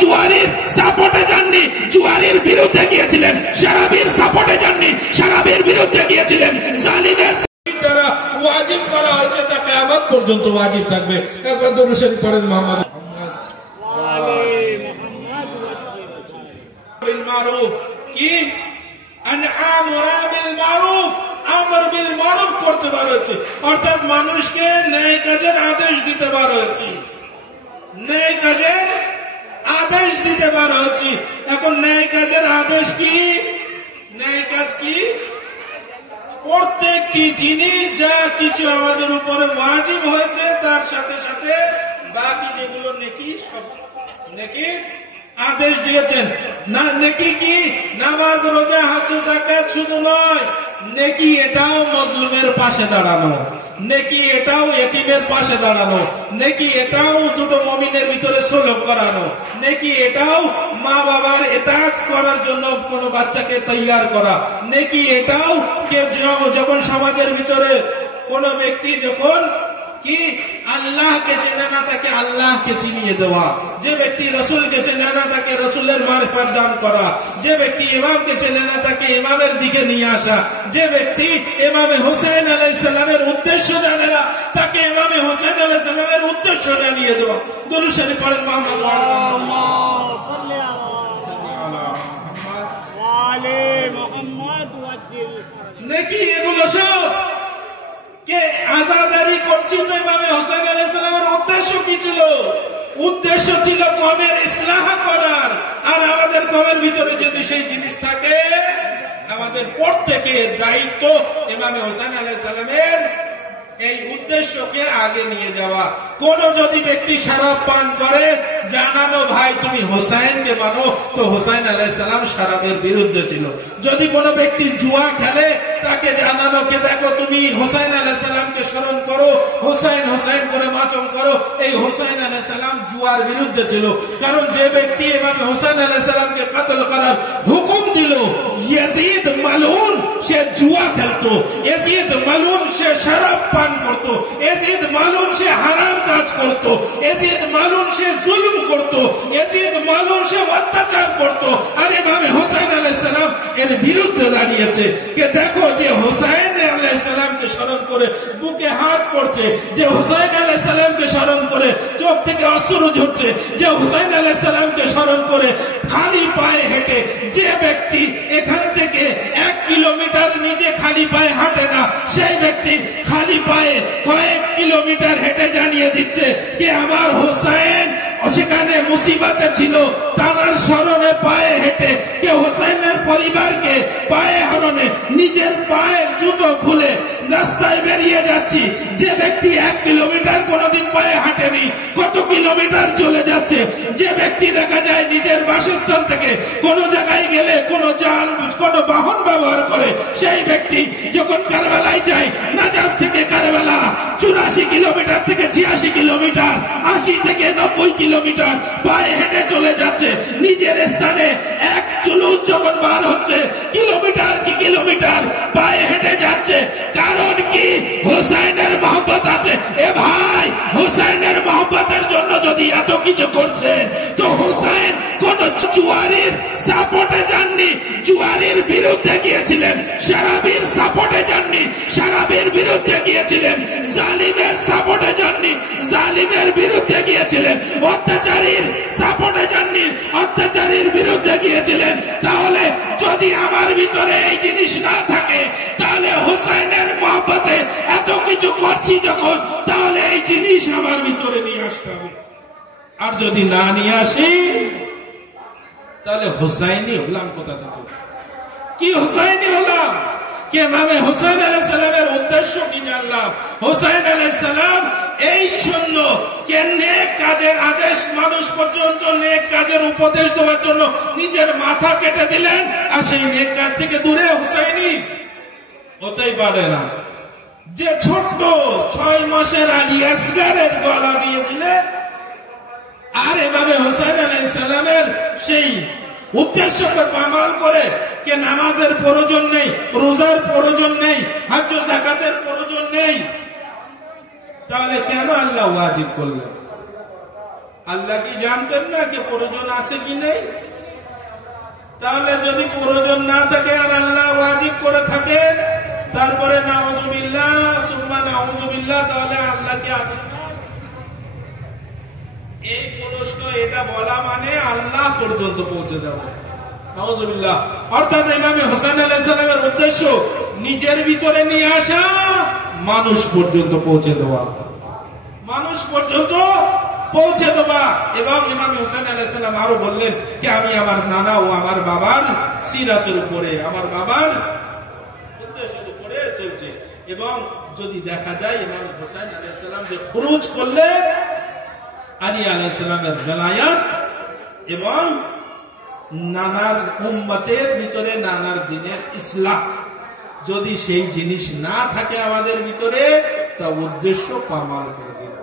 জুয়ারির সাপোর্টে যাননি, জুয়ারির বিরুদ্ধে গিয়েছিলেন। শারাবির সাপোর্টে যাননি, শারাবির বিরুদ্ধে গিয়েছিলেন। জালিমের যারা ওয়াজিব করা হয়েছে তা কিয়ামত পর্যন্ত ওয়াজিব থাকবে। একবার দরুদ শরীফ পড়েন মুহাম্মদ বিল মারুফ। কি আনআমুরা বিল মারুফ, আমর বিল মারুফ করতে বলা হয়েছে, অর্থাৎ মানুষকে ন্যায় কাজের আদেশ দিতে বলা হয়েছে, ন্যায় কাজের আদেশ দিতে বলা হয়েছে। এখন ন্যায় কাজের আদেশ কি? ন্যায় কাজ কি? প্রত্যেকটি জিনিস যা কিছু আমাদের উপরে ওয়াজিব হয়েছে তার সাথে সাথে বাকি যেগুলো নেকি সব নেকি আদেশ দিয়েছেন। না নেকি কি? নামাজ, রোজা, হজ, যাকাত শুধু নয়, নেকি এটাও মজলুমের পাশে দাঁড়ানো, নেকি এটাও এতিমের পাশে দাঁড়ানো, নেকি এটাও দুটো মুমিনের ভিতরে সুলহ করানো, নেকি এটাও মা বাবার ইতাআত করার জন্য কোনো বাচ্চাকে তৈয়ার করা, নেকি এটাও কেউ যখন সমাজের ভিতরে কোন ব্যক্তি যখন কি আল্লাহকে চেনে না তাকে আল্লাহকে চিনিয়ে দেওয়া, যে ব্যক্তি রসুলকে চেনে না তাকে রসুলের মারিফাত দান করা, যে ব্যক্তি ইমামকে চেনে না তাকে ইমামের দিকে নিয়ে আসা, যে ব্যক্তি ইমামে হুসাইন আলাইহিস সালামের উদ্দেশ্য জানে না তাকে ইমামে হুসাইন আলাইহিস সালামের উদ্দেশ্য জানিয়ে দেওয়া। দরুদ শরীফ পড়েন মুহাম্মদ নেকি এগুলো সব কে আজাদারি করছি তো ইমামে হোসেন আলাইহিস সালামের উদ্দেশ্য কি ছিল? উদ্দেশ্য ছিল কওমের ইসলাহ করার। আর আমাদের কওমের ভিতরে যদি সেই জিনিস থাকে, আমাদের প্রত্যেকের দায়িত্ব ইমামে হোসেন আলাইহিস সালামের এই উদ্দেশ্যকে আগে নিয়ে যাওয়া। কোন যদি ব্যক্তি শরাব পান করে, জানানো ভাই তুমি হোসাইনকে মানো, তো হোসাইন আলাইহিস সালাম শরাবের বিরুদ্ধে ছিল। যদি কোন ব্যক্তি জুয়া খেলে, তাকে জানানো কে দেখো তুমি হোসাইন আলাইহিস সালামকে স্মরণ করো, হোসাইন হোসাইন করে মাচম করো, এই হোসাইন আলাইহিস সালাম জুয়ার বিরুদ্ধে ছিল। কারণ যে ব্যক্তি ইমাম হোসেন আলাইহিস সালামকে কতল করার হুকুম দিল, ইয়াজিদ মালউন, সে জুয়া খেলতো, ইয়াজিদ মালউন সে শরাব পান করতো, ইয়াজিদ মালউন সে হারাম কাজ করতো, ইয়াজিদ মালউন সে জুলুম করতো, ইয়াজিদ মালউন সে অত্যাচার করতো। আর ইমাম হোসেন আলাইহিস সালাম এর বিরুদ্ধে দাঁড়িয়েছে কে দেখো যে হোসেন আলাইহিস সালামকে স্মরণ করে বুকে হাত পড়ছে, যে হোসেন আলাইহিস সালামকে স্মরণ করে চোখ থেকে অশ্রু ঝরছে, যে হোসেন আলাইহিস সালামকে স্মরণ করে খালি পায়ে হেঁটে, যে ব্যক্তি এখান থেকে 1 কিলোমিটার নিজে খালি পায়ে হাঁটে না, সেই ব্যক্তি খালি পায়ে কয়েক কিলোমিটার হেঁটে জানিয়ে দিচ্ছে যে আমার হোসেন সেখানে মুসিবতে ছিল, তার স্মরণে পায়ে হেঁটে কে হোসেনের পরিবারকে পায়ে হারণে নিজের পায়ের জুতো খুলে রাস্তায় বেরিয়ে যাচ্ছি। যে ব্যক্তি 1 কিলোমিটার কোনোদিন পায়ে হাঁটেনি, কত কিলোমিটার চলে যাচ্ছে। যে ব্যক্তি দেখা যায় নিজের বাসস্থান থেকে কোনো জায়গায় গেলে কোনো বাহন ব্যবহার করে, সেই ব্যক্তি যখন কারবালায় যায়, নাজাফ থেকে কারবালা 84 কিলোমিটার থেকে 86 কিলোমিটার, 80 থেকে 90 কিলোমিটার পায়ে হেঁটে চলে যাচ্ছে। নিজের স্থানে এক জুলুস যখন বার হচ্ছে, কিলোমিটার কি কিলোমিটার পায়ে হেঁটে যাচ্ছে। কারণ কি? হোসেনের মহব্বত আছে। এ ভাই, হোসেনের মহব্বতের জন্য যদি এত কিছু করছেন, তো হোসেন কোন জুয়ারির সাপোর্টে যাননি, জুয়ারির বিরুদ্ধে গিয়েছিলেন। শারাবির সাপোর্টে যাননি, শারাবির বিরুদ্ধে গিয়েছিলেন। জালিমের সাপোর্টে যাননি, জালিমের বিরুদ্ধে গিয়েছিলেন। অত্যাচারীর সাপোর্টে যাননি, অত্যাচারীর বিরুদ্ধে গিয়েছিলেন। তাহলে যদি আমার ভিতরে এই জিনিস না থাকে, তাহলে হোসেনের মহব্বতে এত কিছু করছি যখন, তাহলে এই জিনিস আমার ভিতরে নিয়ে আসতে হবে। আর যদি না নিয়ে আসি, তাহলে হোসাইনি হলাম কোথা থেকে? কি হোসাইনি হলাম? কে ইমামে হোসেন আলাইহিস সালামের উদ্দেশ্য কি জানলাম। হোসেন আলাইহিস সালাম এই জন্য কে নেক কাজের আদেশ, মানুষ পর্যন্ত নেক কাজের উপদেশ দেওয়ার জন্য নিজের মাথা কেটে দিলেন, আর সেই নেক কাজ থেকে দূরে হোসাইনি হতেই পারে না। যে ছোট্ট 6 মাসের আলী আসগারের গলা দিয়ে দিলে, আর ইমামে হোসেন আলাইহিস সালামের সেই উদ্দেশ্যকে পামাল করে কে নামাজের প্রয়োজন নেই, রোজার প্রয়োজন নেই, হজ যাকাতের প্রয়োজন নেই, তাহলে কেন আল্লাহ ওয়াজিব করলেন? আল্লাহ কি জানতেন না যে প্রয়োজন আছে কি নেই? তাহলে যদি প্রয়োজন না থাকে আর আল্লাহ ওয়াজিব করে থাকেন, তারপরে নাউজুবিল্লাহ সুম্মা নাউজুবিল্লাহ, তাহলে আল্লাহ কি আদেন না? এই প্রশ্ন, এটা বলা মানে আল্লাহ পর্যন্ত পৌঁছে যাবে। নাউজুবিল্লাহ। অর্থাৎ ইমামে হোসেন আলাইহিস সালামের উদ্দেশ্য নিজের ভিতরে নিয়ে আসা, মানুষ পর্যন্ত পৌঁছে দেওয়া, মানুষ পর্যন্ত পৌঁছে দেওয়া। এবং ইমাম হোসেন আলাইহিস সালাম আরো বললেন যে আমি আমার নানা ও আমার বাবার সিরাতের উপরে, আমার বাবার উদ্দেশ্যের উপরে চলছে। এবং যদি দেখা যায় ইমাম হোসেন আলাইহিস সালাম যে খুরুজ করলেন আলী আলাইহিস সালামের বেলায়াত এবং নানার উম্মতের ভিতরে নানার দিনের ইসলাম, যদি সেই জিনিস না থাকে আমাদের ভিতরে, তা উদ্দেশ্য পামাল করে দিল।